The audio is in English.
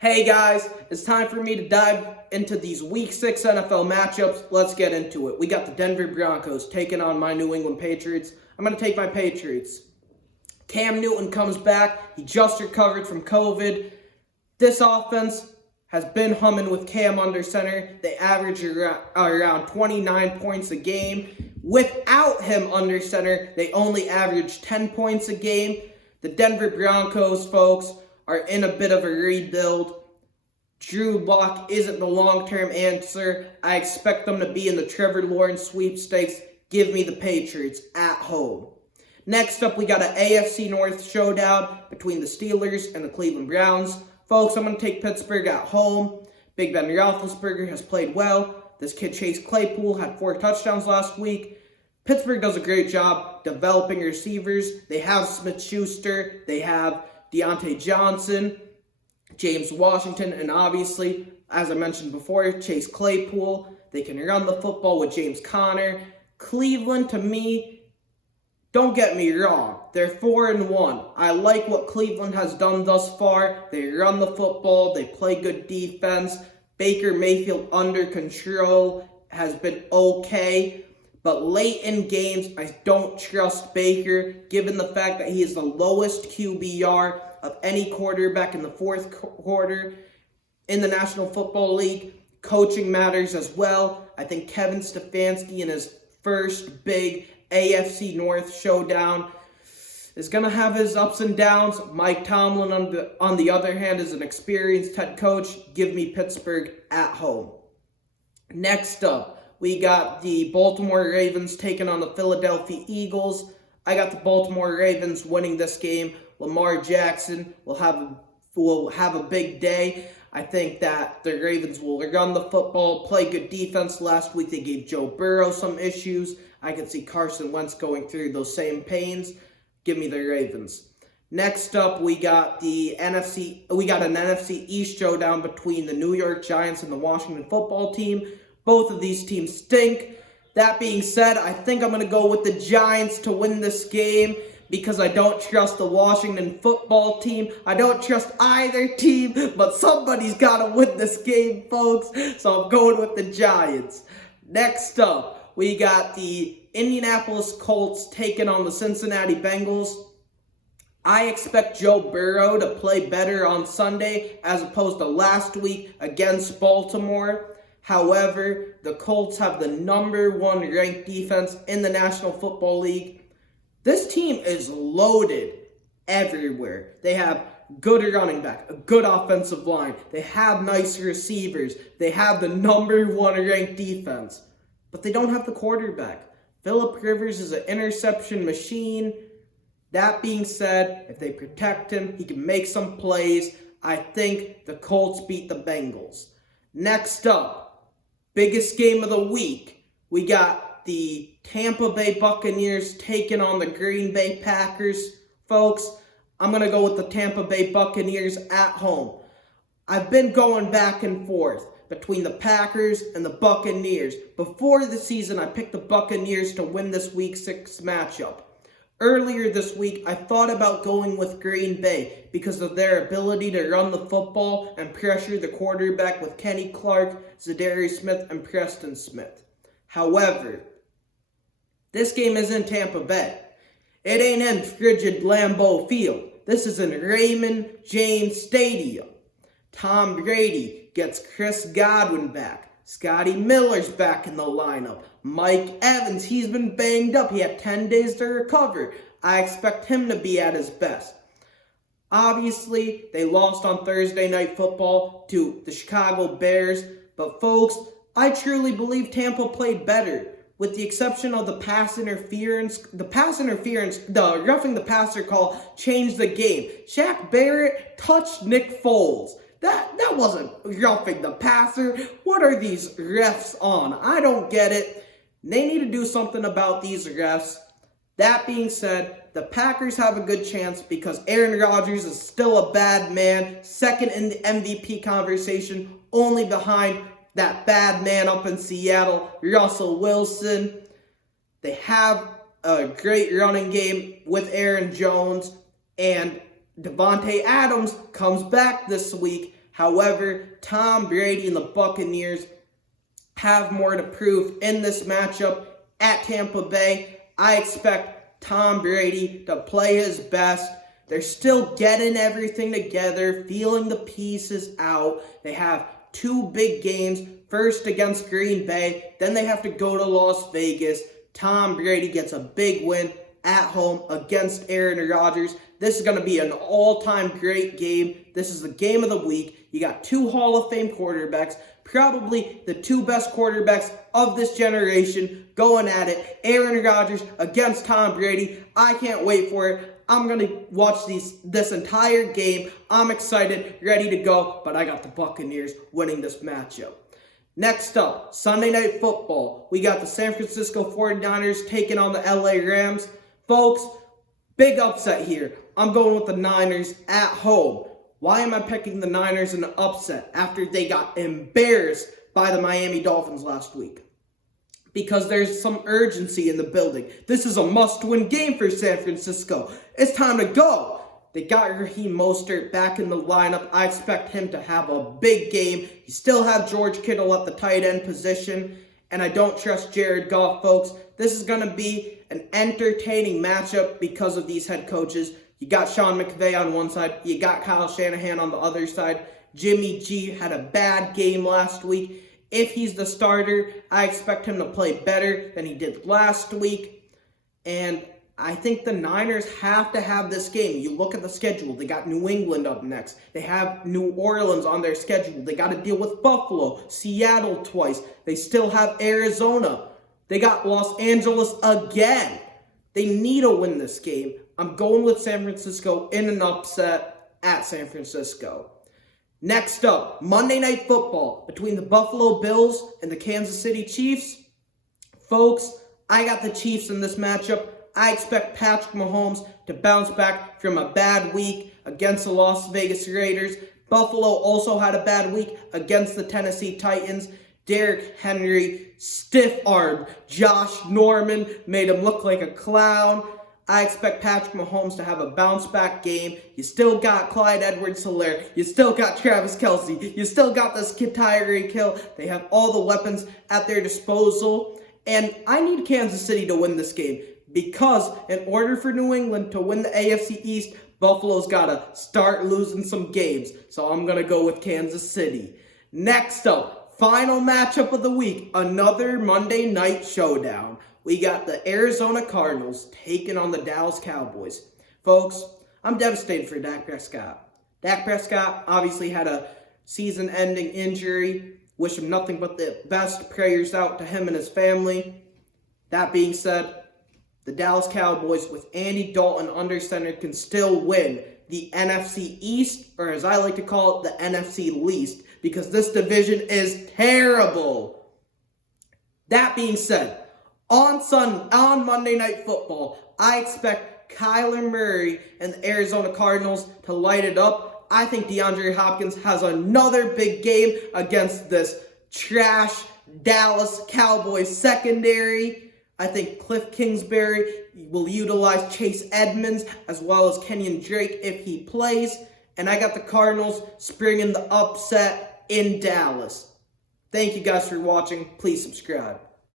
Hey guys, it's time for me to dive into these Week 6 NFL matchups. Let's get into it. We got the Denver Broncos taking on my New England Patriots. I'm going to take my Patriots. Cam Newton comes back. He just recovered from COVID. This offense has been humming with Cam under center. They average around 29 points a game. Without him under center, they only average 10 points a game. The Denver Broncos, folks, are in a bit of a rebuild. Drew Lock isn't the long-term answer. I expect them to be in the Trevor Lawrence sweepstakes. Give me the Patriots at home. Next up, we got an AFC North showdown between the Steelers and the Cleveland Browns. Folks, I'm going to take Pittsburgh at home. Big Ben Roethlisberger has played well. This kid Chase Claypool had 4 touchdowns last week. Pittsburgh does a great job developing receivers. They have Smith-Schuster. They have Deontay Johnson, James Washington, and obviously, as I mentioned before, Chase Claypool. They can run the football with James Conner. Cleveland, to me, don't get me wrong, they're 4-1. I like what Cleveland has done thus far. They run the football. They play good defense. Baker Mayfield under control has been okay. But late in games, I don't trust Baker, given the fact that he is the lowest QBR of any quarterback in the fourth quarter in the National Football League. Coaching matters as well. I think Kevin Stefanski in his first big AFC North showdown is going to have his ups and downs. Mike Tomlin, on the other hand, is an experienced head coach. Give me Pittsburgh at home. Next up, we got the Baltimore Ravens taking on the Philadelphia Eagles. I got the Baltimore Ravens winning this game. Lamar Jackson will have a big day. I think that the Ravens will run the football, play good defense. Last week they gave Joe Burrow some issues. I can see Carson Wentz going through those same pains. Give me the Ravens. Next up, we got an NFC East showdown between the New York Giants and the Washington Football Team. Both of these teams stink. That being said, I think I'm going to go with the Giants to win this game because I don't trust the Washington Football Team. I don't trust either team, but somebody's got to win this game, folks. So I'm going with the Giants. Next up, we got the Indianapolis Colts taking on the Cincinnati Bengals. I expect Joe Burrow to play better on Sunday as opposed to last week against Baltimore. However, the Colts have the number 1 ranked defense in the National Football League. This team is loaded everywhere. They have good running back, a good offensive line. They have nice receivers. They have the number 1 ranked defense. But they don't have the quarterback. Phillip Rivers is an interception machine. That being said, if they protect him, he can make some plays. I think the Colts beat the Bengals. Next up, biggest game of the week, we got the Tampa Bay Buccaneers taking on the Green Bay Packers. Folks, I'm going to go with the Tampa Bay Buccaneers at home. I've been going back and forth between the Packers and the Buccaneers. Before the season, I picked the Buccaneers to win this Week 6 matchup. Earlier this week, I thought about going with Green Bay because of their ability to run the football and pressure the quarterback with Kenny Clark, Zadarius Smith, and Preston Smith. However, this game is in Tampa Bay. It ain't in frigid Lambeau Field. This is in Raymond James Stadium. Tom Brady gets Chris Godwin back. Scotty Miller's back in the lineup. Mike Evans, he's been banged up. He had 10 days to recover. I expect him to be at his best. Obviously, they lost on Thursday Night Football to the Chicago Bears. But folks, I truly believe Tampa played better. With the exception of the roughing the passer call changed the game. Shaq Barrett touched Nick Foles. That wasn't roughing the passer. What are these refs on? I don't get it. They need to do something about these refs. That being said, the Packers have a good chance because Aaron Rodgers is still a bad man, second in the MVP conversation, only behind that bad man up in Seattle, Russell Wilson. They have a great running game with Aaron Jones, and Devontae Adams comes back this week. However, Tom Brady and the Buccaneers have more to prove in this matchup at Tampa Bay. I expect Tom Brady to play his best. They're still getting everything together, feeling the pieces out. They have 2 big games, first against Green Bay, then they have to go to Las Vegas. Tom Brady gets a big win at home against Aaron Rodgers. This is going to be an all-time great game. This is the game of the week. You got 2 Hall of Fame quarterbacks, probably the 2 best quarterbacks of this generation going at it. Aaron Rodgers against Tom Brady. I can't wait for it. I'm going to watch this entire game. I'm excited, ready to go, but I got the Buccaneers winning this matchup. Next up, Sunday Night Football. We got the San Francisco 49ers taking on the LA Rams. Folks, big upset here. I'm going with the Niners at home. Why am I picking the Niners in an upset after they got embarrassed by the Miami Dolphins last week? Because there's some urgency in the building. This is a must-win game for San Francisco. It's time to go. They got Raheem Mostert back in the lineup. I expect him to have a big game. You still have George Kittle at the tight end position. And I don't trust Jared Goff, folks. This is going to be an entertaining matchup because of these head coaches. You got Sean McVay on one side. You got Kyle Shanahan on the other side. Jimmy G had a bad game last week. If he's the starter, I expect him to play better than he did last week. And I think the Niners have to have this game. You look at the schedule. They got New England up next. They have New Orleans on their schedule. They got to deal with Buffalo, Seattle twice. They still have Arizona. They got Los Angeles again. They need to win this game. I'm going with San Francisco in an upset at San Francisco. Next up, Monday Night Football between the Buffalo Bills and the Kansas City Chiefs. Folks, I got the Chiefs in this matchup. I expect Patrick Mahomes to bounce back from a bad week against the Las Vegas Raiders. Buffalo also had a bad week against the Tennessee Titans. Derrick Henry stiff-armed Josh Norman, made him look like a clown. I expect Patrick Mahomes to have a bounce-back game. You still got Clyde Edwards-Helaire. You still got Travis Kelce. You still got this kid Tyreek Hill. They have all the weapons at their disposal. And I need Kansas City to win this game because in order for New England to win the AFC East, Buffalo's got to start losing some games. So I'm going to go with Kansas City. Next up, final matchup of the week, another Monday Night Showdown. We got the Arizona Cardinals taking on the Dallas Cowboys. Folks, I'm devastated for Dak Prescott. Dak Prescott obviously had a season-ending injury. Wish him nothing but the best. Prayers out to him and his family. That being said, the Dallas Cowboys with Andy Dalton under center can still win the NFC East, or as I like to call it, the NFC Least, because this division is terrible. That being said, on Monday Night Football, I expect Kyler Murray and the Arizona Cardinals to light it up. I think DeAndre Hopkins has another big game against this trash Dallas Cowboys secondary. I think Cliff Kingsbury will utilize Chase Edmonds as well as Kenyon Drake if he plays. And I got the Cardinals springing the upset in Dallas. Thank you guys for watching. Please subscribe.